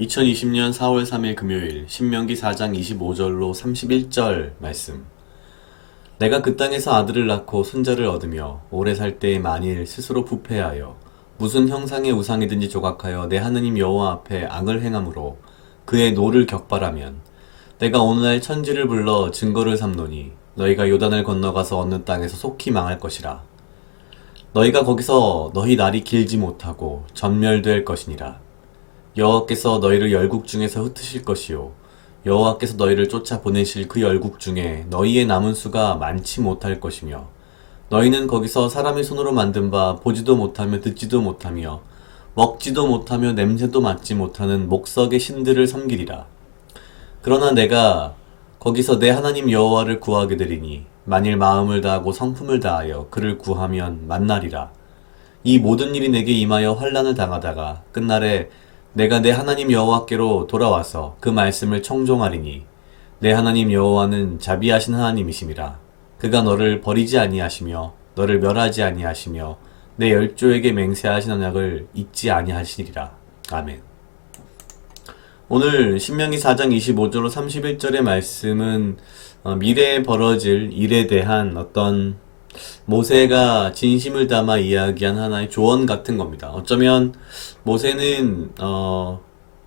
2020년 4월 3일 금요일 신명기 4장 25절로 31절 말씀. 내가 그 땅에서 아들을 낳고 손자를 얻으며 오래 살 때에 만일 스스로 부패하여 무슨 형상의 우상이든지 조각하여 내 하느님 여호와 앞에 악을 행함으로 그의 노를 격발하면 내가 오늘날 천지를 불러 증거를 삼노니 너희가 요단을 건너가서 어느 땅에서 속히 망할 것이라. 너희가 거기서 너희 날이 길지 못하고 전멸될 것이니라. 여호와께서 너희를 열국 중에서 흩으실 것이요 여호와께서 너희를 쫓아 보내실 그 열국 중에 너희의 남은 수가 많지 못할 것이며 너희는 거기서 사람의 손으로 만든 바 보지도 못하며 듣지도 못하며 먹지도 못하며 냄새도 맡지 못하는 목석의 신들을 섬기리라. 그러나 내가 거기서 내 하나님 여호와를 구하게 되리니 만일 마음을 다하고 성품을 다하여 그를 구하면 만나리라. 이 모든 일이 내게 임하여 환난을 당하다가 끝날에 내가 내 하나님 여호와께로 돌아와서 그 말씀을 청종하리니 내 하나님 여호와는 자비하신 하나님이심이라. 그가 너를 버리지 아니하시며 너를 멸하지 아니하시며 내 열조에게 맹세하신 언약을 잊지 아니하시리라. 아멘. 오늘 신명기 4장 25절로 31절의 말씀은 미래에 벌어질 일에 대한 어떤 모세가 진심을 담아 이야기한 하나의 조언 같은 겁니다. 어쩌면 모세는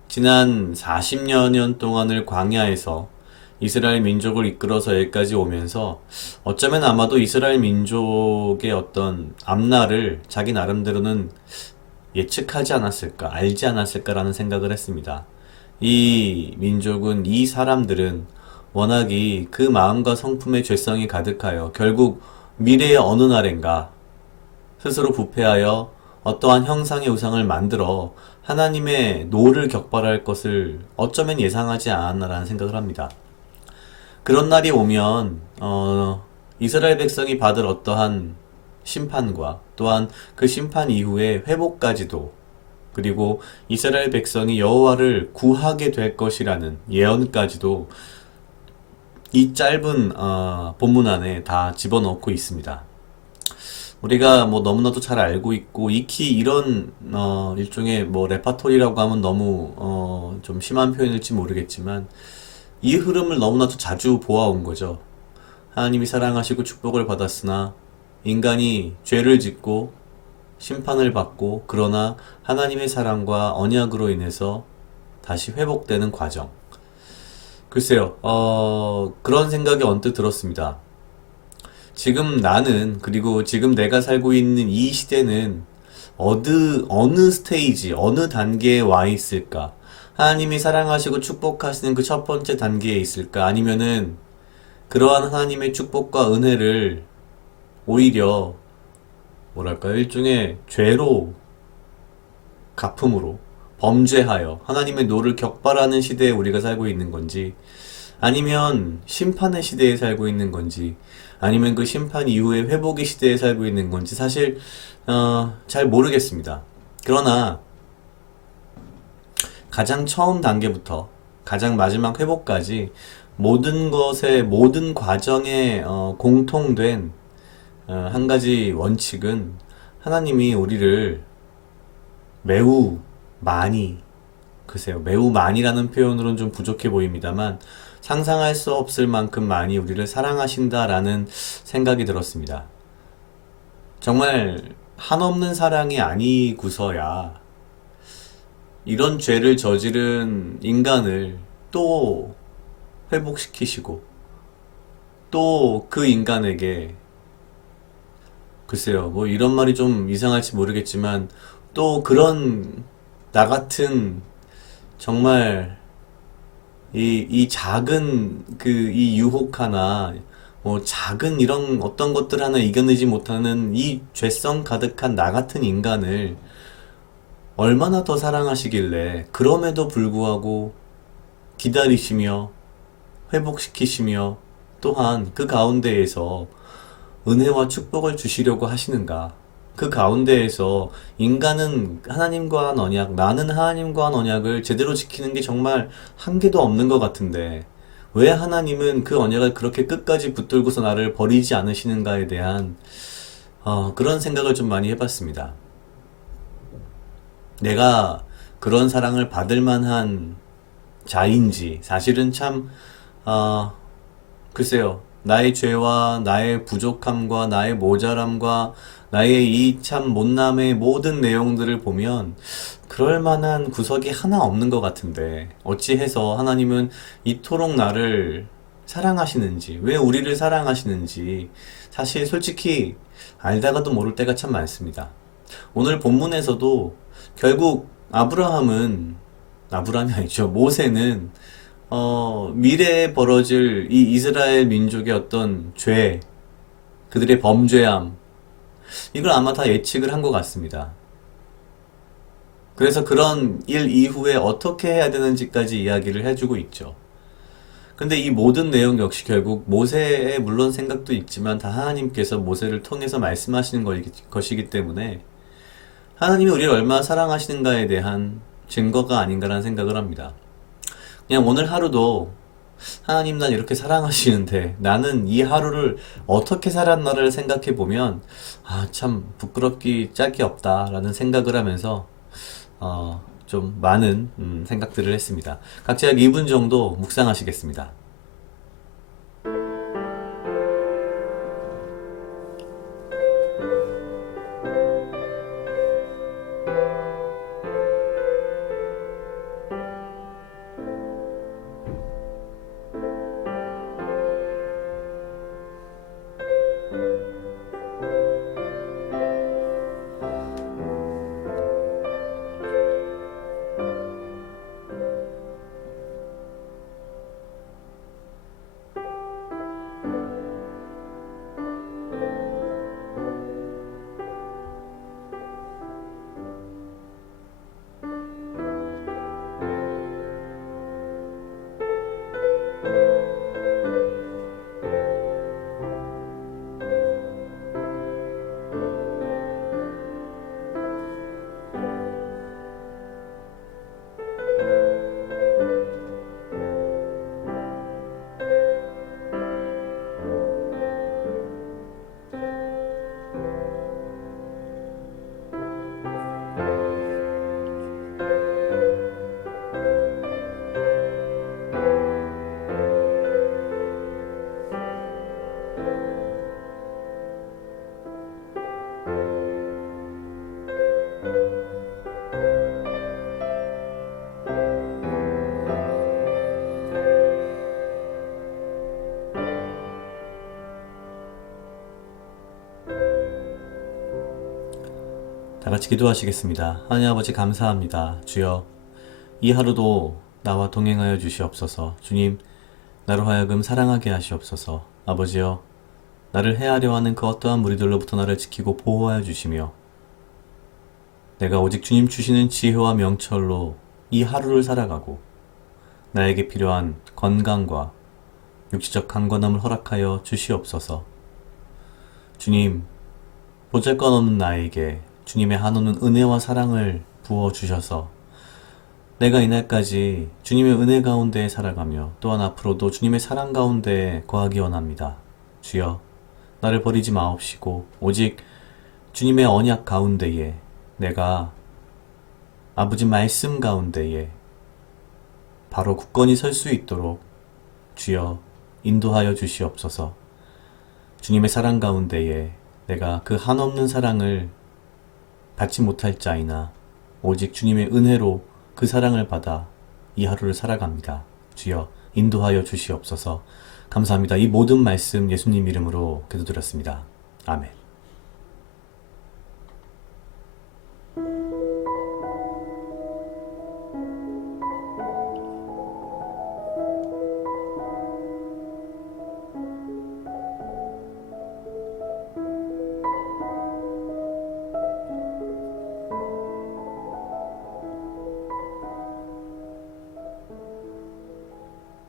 지난 40여 년 동안을 광야에서 이스라엘 민족을 이끌어서 여기까지 오면서 어쩌면 아마도 이스라엘 민족의 어떤 앞날을 자기 나름대로는 예측하지 않았을까, 알지 않았을까라는 생각을 했습니다. 이 민족은, 이 사람들은 워낙이 그 마음과 성품의 죄성이 가득하여 결국 미래의 어느 날엔가 스스로 부패하여 어떠한 형상의 우상을 만들어 하나님의 노를 격발할 것을 어쩌면 예상하지 않았나라는 생각을 합니다. 그런 날이 오면 이스라엘 백성이 받을 어떠한 심판과 또한 그 심판 이후에 회복까지도, 그리고 이스라엘 백성이 여호와를 구하게 될 것이라는 예언까지도 이 짧은 본문 안에 다 집어넣고 있습니다. 우리가 뭐 너무나도 잘 알고 있고 익히 이런 일종의 뭐 레파토리라고 하면 너무 좀 심한 표현일지 모르겠지만 이 흐름을 너무나도 자주 보아온 거죠. 하나님이 사랑하시고 축복을 받았으나 인간이 죄를 짓고 심판을 받고, 그러나 하나님의 사랑과 언약으로 인해서 다시 회복되는 과정. 글쎄요, 그런 생각이 언뜻 들었습니다. 지금 나는, 그리고 지금 내가 살고 있는 이 시대는 어느 스테이지, 어느 단계에 와 있을까? 하나님이 사랑하시고 축복하시는 그 첫 번째 단계에 있을까? 아니면은 그러한 하나님의 축복과 은혜를 오히려 뭐랄까요? 일종의 죄로, 갚음으로 범죄하여 하나님의 노를 격발하는 시대에 우리가 살고 있는 건지, 아니면 심판의 시대에 살고 있는 건지, 아니면 그 심판 이후에 회복의 시대에 살고 있는 건지 사실 잘 모르겠습니다. 그러나 가장 처음 단계부터 가장 마지막 회복까지 모든 것의 모든 과정에 공통된 한 가지 원칙은 하나님이 우리를 매우 많이, 글쎄요, 매우 많이라는 표현으로는 좀 부족해 보입니다만 상상할 수 없을 만큼 많이 우리를 사랑하신다라는 생각이 들었습니다. 정말 한없는 사랑이 아니고서야 이런 죄를 저지른 인간을 또 회복시키시고 또 그 인간에게, 글쎄요, 뭐 이런 말이 좀 이상할지 모르겠지만 또 그런 나 같은 정말 이 작은 이 유혹 하나, 뭐 작은 이런 어떤 것들 하나 이겨내지 못하는 이 죄성 가득한 나 같은 인간을 얼마나 더 사랑하시길래 그럼에도 불구하고 기다리시며 회복시키시며 또한 그 가운데에서 은혜와 축복을 주시려고 하시는가? 그 가운데에서 인간은 하나님과 한 언약, 나는 하나님과 한 언약을 제대로 지키는 게 정말 한계도 없는 것 같은데 왜 하나님은 그 언약을 그렇게 끝까지 붙들고서 나를 버리지 않으시는가에 대한 그런 생각을 좀 많이 해봤습니다. 내가 그런 사랑을 받을 만한 자인지 사실은 참 어, 글쎄요. 나의 죄와 나의 부족함과 나의 모자람과 나의 이 참 못남의 모든 내용들을 보면 그럴 만한 구석이 하나 없는 것 같은데 어찌해서 하나님은 이토록 나를 사랑하시는지, 왜 우리를 사랑하시는지 사실 솔직히 알다가도 모를 때가 참 많습니다. 오늘 본문에서도 결국 아브라함이 아니죠. 모세는 미래에 벌어질 이 이스라엘 민족의 어떤 죄, 그들의 범죄함, 이걸 아마 다 예측을 한 것 같습니다. 그래서 그런 일 이후에 어떻게 해야 되는지까지 이야기를 해주고 있죠. 근데 이 모든 내용 역시 결국 모세의 물론 생각도 있지만 다 하나님께서 모세를 통해서 말씀하시는 것이기 때문에 하나님이 우리를 얼마나 사랑하시는가에 대한 증거가 아닌가라는 생각을 합니다. 그냥 오늘 하루도 하나님 난 이렇게 사랑하시는데 나는 이 하루를 어떻게 살았나를 생각해 보면 참 부끄럽기 짝이 없다라는 생각을 하면서 좀 많은 생각들을 했습니다. 각자 약 2분 정도 묵상하시겠습니다. 다 같이 기도하시겠습니다. 하나님 아버지 감사합니다. 주여, 이 하루도 나와 동행하여 주시옵소서. 주님, 나로 하여금 사랑하게 하시옵소서. 아버지여, 나를 해하려 하는 그 어떠한 무리들로부터 나를 지키고 보호하여 주시며 내가 오직 주님 주시는 지혜와 명철로 이 하루를 살아가고 나에게 필요한 건강과 육체적 강건함을 허락하여 주시옵소서. 주님, 보잘것없는 나에게 주님의 한없는 은혜와 사랑을 부어주셔서 내가 이날까지 주님의 은혜 가운데 살아가며 또한 앞으로도 주님의 사랑 가운데 거하기 원합니다. 주여, 나를 버리지 마옵시고 오직 주님의 언약 가운데에 내가 아버지 말씀 가운데에 바로 굳건히 설 수 있도록 주여 인도하여 주시옵소서. 주님의 사랑 가운데에 내가 그 한없는 사랑을 받지 못할 자이나 오직 주님의 은혜로 그 사랑을 받아 이 하루를 살아갑니다. 주여 인도하여 주시옵소서. 감사합니다. 이 모든 말씀 예수님 이름으로 기도드렸습니다. 아멘.